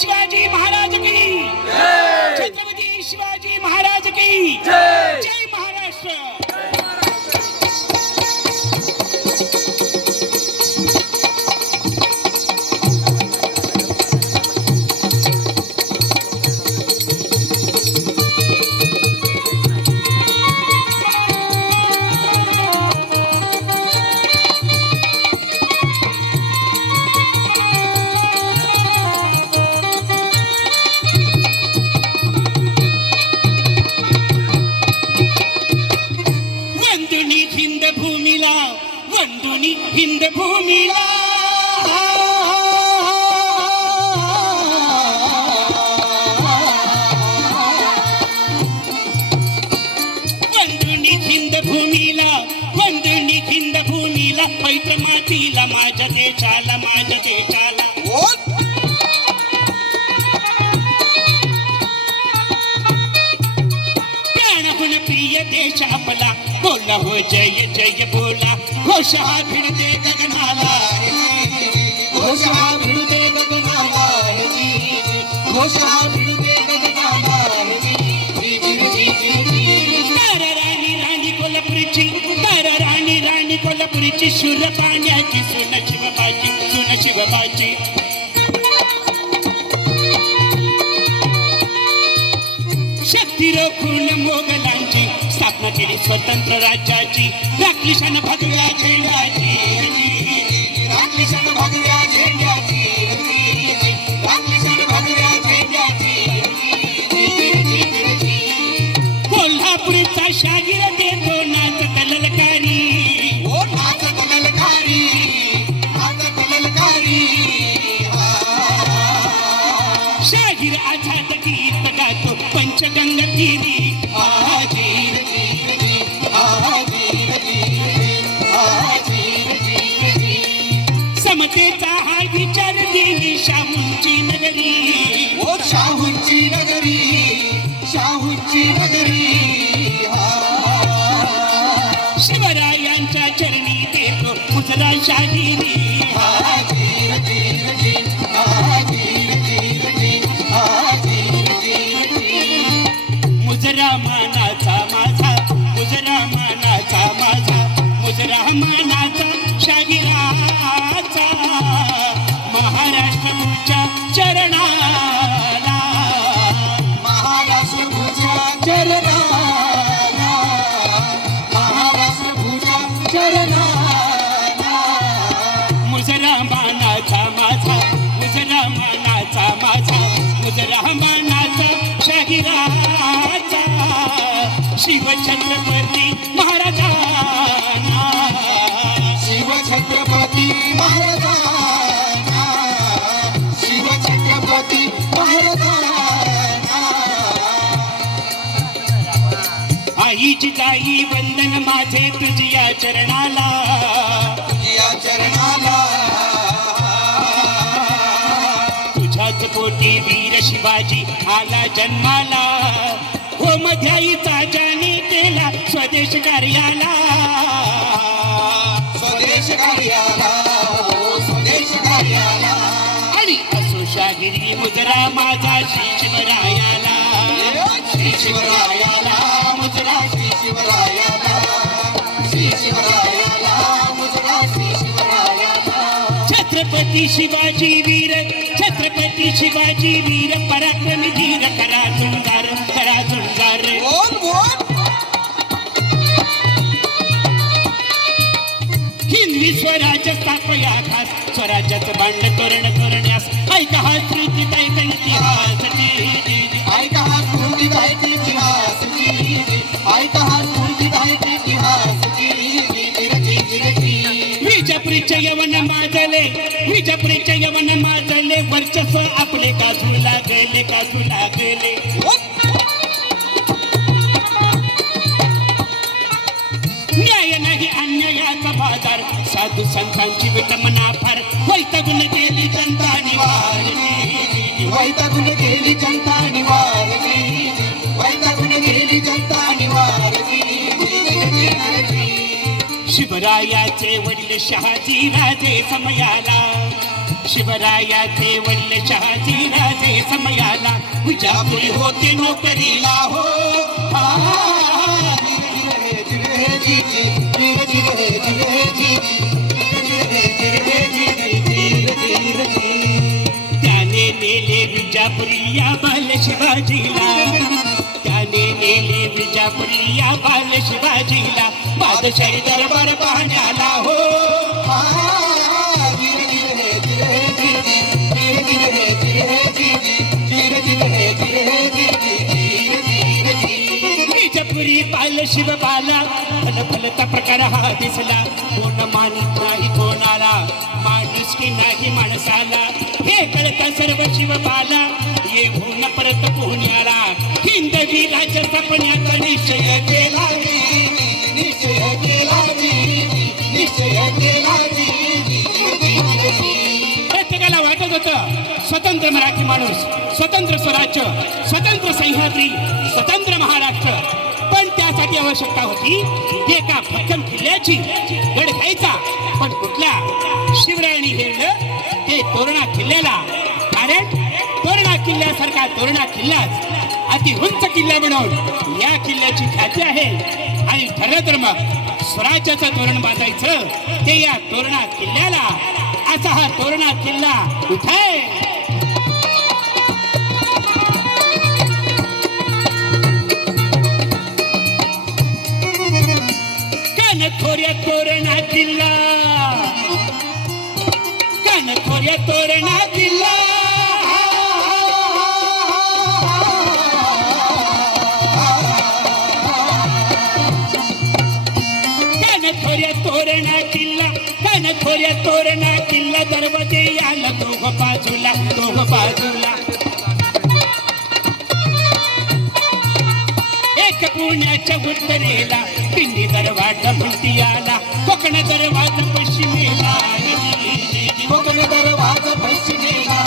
शिवाजी महाराज की। छत्रपती शिवाजी महाराज की। जय महाराष्ट्र। जय जय बोला. घोषा भिडते गगनाला घोषा भिडते गगनाला घोषा भिडते गगनाला तारा राणी राणी कोल्हापुरीची तारा राणी राणी कोल्हापुरीची शूर पाण्याची सुन शिवबाची सुन शिवबाची. शक्ती रोखून मोग स्वतंत्र राज्याची राखली शन भगव्या झेंड्याची. राखली भगव्या झेंड्याची. राखली क्षण भगव्या झेंड्याची. कोल्हापूरचा शाहीर देतो नाच तललकारी. ओ नाचत ललकारी नाचत ललकारी शाहीर आझाद गीत गातो पंचगंग तीरी. त्यांच्या चरणी देतो मुजरा शाहिरी. शिवछत्रपती महाराजांना. शिवछत्रपती महाराजांना. शिवछत्रपती महाराजांना. आई जिजाई वंदन माझे तुझिया चरणाला. चरणाला. तुझ्याच पोटी वीर शिवाजी आला जन्माला. हो मध्याईचा मुजरा माझा श्री शिवरायाला. श्री शिवरायाला मुजरा श्री शिवरायाला. श्री शिवरायाला मुजरा श्री शिवरायाला. छत्रपती शिवाजी वीर छत्रपती शिवाजी वीर पराक्रमी धीर करा सुंदर करा हिंदवी स्वराज्य स्थापया खास स्वराज्याचं बांड तोरण करण्यास ऐका हा स्मृती दैत इतिहास. ऐका हा स्फूर्ती इतिहास. ऐका हा स्फूर्ती इतिहास. विजपुरीचे यवन माजले विजपुरीचे यवन माजले वर्चस्व आपले गाजू लागले गाजू लागले साधू विटमना फार वैतगुण केली जनता निवारली वैतागून गेली जनता निवारली वैतागून गेली जनता निवारली शिवरायाचे वडील शहाजी राजे समयाला शिवरायाचे वडील शहाजी राजे विजापुरी होते नोकरीला हो आ, त्याने नेले विजापुरी या बाल शिवाजीला त्याने नेले विजापुरी या बाल शिवाजीला विजापुरी पाल शिव बाला. फल फलता प्रकार हा दिसला. कोण मानत नाही कोणाला? माणूस की नाही माणसाला? हे कळता सर्व शिव बाला. येऊन परत पुण्याला. हिंदवी राज्य स्थापण्याचा निश्चय केला निश्चय केला निश्चय केला प्रत्येकाला वाटत होतं स्वतंत्र मराठी माणूस स्वतंत्र स्वराज्य स्वतंत्र सह्याद्री स्वतंत्र महाराष्ट्र. पण आवश्यकता होती. ते एका भक्कम किल्ल्याची गड घ्यायचा. पण कुठल्या शिवरायांनी हेरलं ते तोरणा किल्ल्याला. कारण तोरणा किल्ल्यासारखा तोरणा किल्लाच अति उंच किल्ला बनवून या किल्ल्याची ख्याती आहे. आणि ठरलं तर मग स्वराज्याचं तोरण बांधायचं ते या तोरणा किल्ल्याला असा हा तोरणा किल्ला उठाय थोड्या तोरणा किल्ला थोड्या तोरणा किल्ला कानखोऱ्या तोरणा किल्ला कानखोऱ्या तोरणा किल्ला दरवाजे याला दोघ बाजूला दोघ बाजूला. पुण्याच्या उत्तरेला पिंडी दरवाजा आला कोकण दरवाजा पश्चिमेला कोकण दरवाजा पश्चिमेला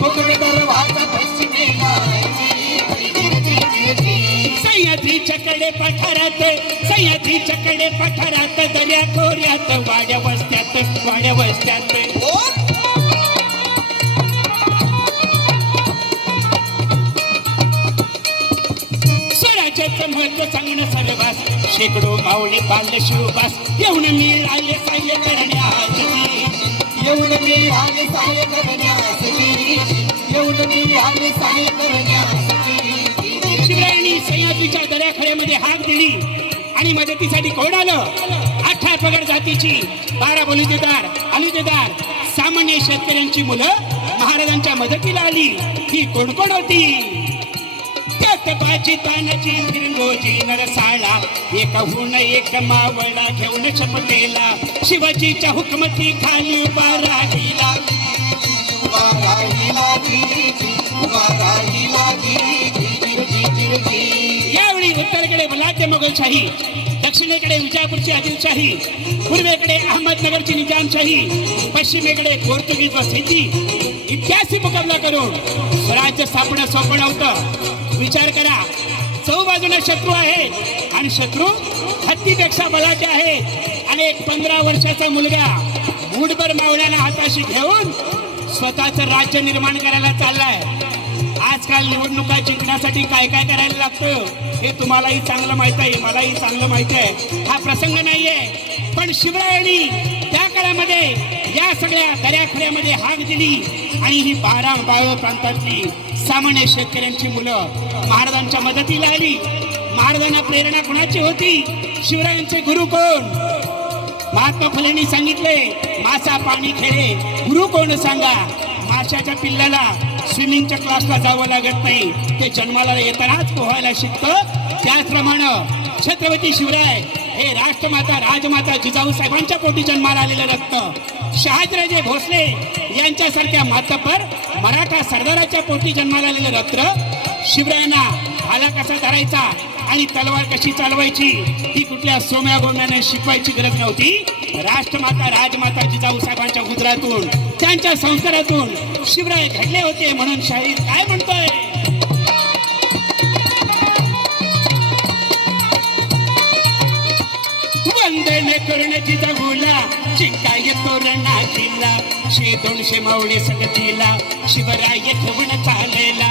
कोकण दरवाजा पश्चिमेला सह्याद्रीच्या कडे पठारात सह्याद्रीच्या कडे पठारात दर्या खोऱ्यात वाड्या वस्त्यात वाड्या वस्त्यात. स्वराज्याचं महत्त्व सांगणं सर्वास शेकडो मावळे बाल्य शिवबास येऊन मिळाले साह्य करण्यास येऊन मी राहिले साह्य करण्यास येऊन मी राहिले साह्य करण्यास शिवरायांनी सह्याद्रीच्या दर्याखड्यामध्ये हाक दिली. आणि मदतीसाठी कोण आलं? अठरा पगड जातीची बारा बलुतेदार अलुतेदार सामान्य शेतकऱ्यांची मुलं महाराजांच्या मदतीला आली. ही कोण कोण होती? बाजी तानाची फिरंगोजी नरसाळा. एकहून एक मावळा घेऊन शपथेला. शिवाजीच्या हुकमती खाली उभा राहिला. उभा उभा. यावेळी उत्तरेकडे बलाढ्य मोगलशाही दक्षिणेकडे विजापूरची आदिलशाही पूर्वेकडे अहमदनगरची निजामशाही पश्चिमेकडे पोर्तुगीज व सिद्धी. इत्यादी मुकाबला करून स्वराज्य स्थापना सोपं नव्हतं. विचार करा. चौबाजूला शत्रू आहे आणि शत्रू हत्तीपेक्षा बलाचे आहे. आणि एक पंधरा वर्षाचा मुलगा मूठभर मावळ्याला हाताशी घेऊन स्वतःचं राज्य निर्माण करायला चाललाय. आजकाल निवडणुका जिंकण्यासाठी काय काय करायला लागतं हे तुम्हालाही चांगलं माहीत आहे मलाही चांगलं माहिती आहे. हा प्रसंग नाहीये पण शिवरायांनी त्या काळामध्ये या सगळ्या दर्याखड्यामध्ये हाक दिली आणि ही बारा बाळ प्रांतातली सामान्य शेतकऱ्यांची मुलं महाराजांच्या मदतीला आली. महाराजांना प्रेरणा कोणाची होती? शिवरायांचे गुरु कोण? महात्मा फुलेंनी सांगितले मासा पाणी खेळे गुरु कोण सांगा? माशाच्या पिल्लाला स्विमिंगच्या क्लासला जावं लागत नाही. ते जन्माला येतानाच पोहायला शिकतं. त्याचप्रमाणे छत्रपती शिवराय हे राष्ट्रमाता राजमाता जिजाऊ साहेबांच्या पोटी जन्माला आलेलं रक्त. शहाजीराजे भोसले यांच्यासारख्या मातपर मराठा सरदाराच्या पोटी जन्माला आलेलं रत्न शिवरायांना आला कसा धरायचा आणि तलवार कशी चालवायची ही कुठल्या सोम्या गोम्याने शिकवायची गरज नव्हती? राष्ट्रमाता राजमाता जिजाऊ साहेबांच्या उदरातून त्यांच्या संस्कारातून शिवराय घडले होते म्हणून शाहीर काय म्हणतोय? वंदन करून जिजाऊला चिंकाय तोरणा किल्ला शे दोनशे मावळे सगतीला शिवराय घेऊन चाललेला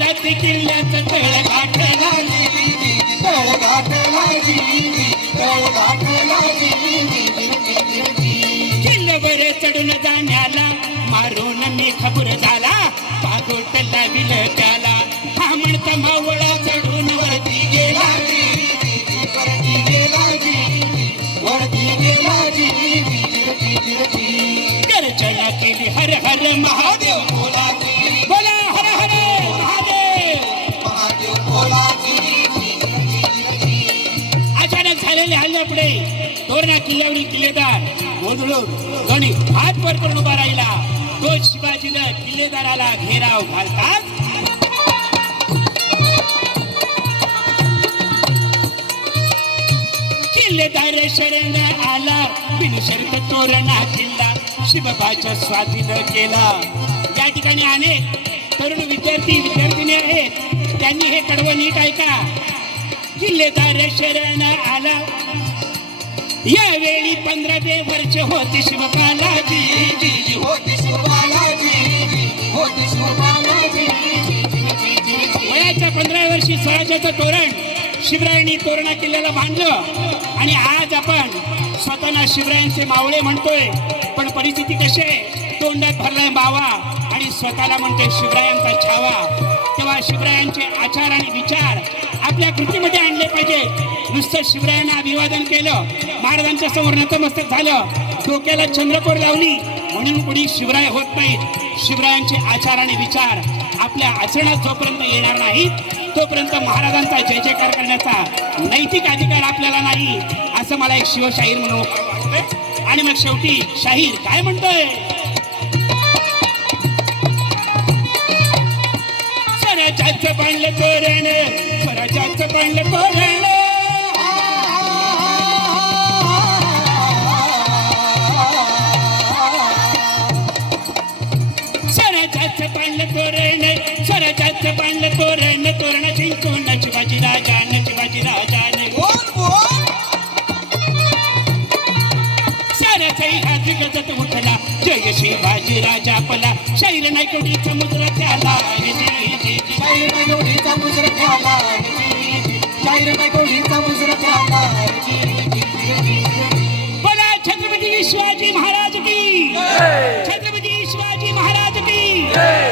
वरती किल्ल्याचं तळ गाठला तळ गाठला जी तळ किल्ल्यावर चढून जाण्याला मारून मी खबर झाला पागोट लाविल गर्जना केली हर हर महादेव बोला जी बोला हर हर महादेव. महादेव बोला जी अचानक झालेल्या हल्ल्यापुढे तोरणा किल्ल्यावरील किल्लेदार गोंधळून गणी हात वर करून उभा राहिला. तो शिवाजीला किल्लेदाराला घेराव घालताच किल्लेदार शरण आला बिनशर्त तोरणा किल्ला शिवबाच्या स्वाधीन केला. या ठिकाणी अनेक तरुण विद्यार्थी विद्यार्थिनी आहेत. त्यांनी हे कडवं नीट ऐका. किल्लेदार शरण आला. यावेळी पंधरावे वर्ष होते शिवकालाजी जी जी होती शिवबालाजी. होती शिवबालाजी. वयाच्या पंधरा वर्षी स्वराज्याचं तोरण शिवरायांनी तोरणा किल्ल्याला बांधलं. आणि आज आपण स्वतःला शिवरायांचे मावळे म्हणतोय. पण परिस्थिती कशी आहे? तोंडात भरलाय बावा आणि स्वतःला म्हणतोय शिवरायांचा छावा. तेव्हा शिवरायांचे आचार आणि विचार आपल्या कृतीमध्ये आणले पाहिजे नुसतं शिवरायांना अभिवादन केलं महाराजांच्या समोर नतमस्तक झालं डोक्याला चंद्रकोर लावली म्हणून कुणी शिवराय होत नाहीत. शिवरायांचे आचार आणि विचार आपल्या आचरणात जोपर्यंत येणार नाहीत तोपर्यंत महाराजांचा जय जयकार करण्याचा नैतिक अधिकार आपल्याला नाही असं मला एक शिवशाहीर म्हणून वाटतंय. आणि मग शेवटी शाहीर काय म्हणतोय? स्वराज्याच बांधलं तोरण स्वराज्याच बांधलं तोरण. स्वराज्याच बांधलं तोरण स्वराज्याच बांधलं तोरण. बाजीराजा पला शाहीर नाही कोणीचा मुजरा त्याला. बोला छत्रपती शिवाजी महाराज की. छत्रपती शिवाजी महाराज की.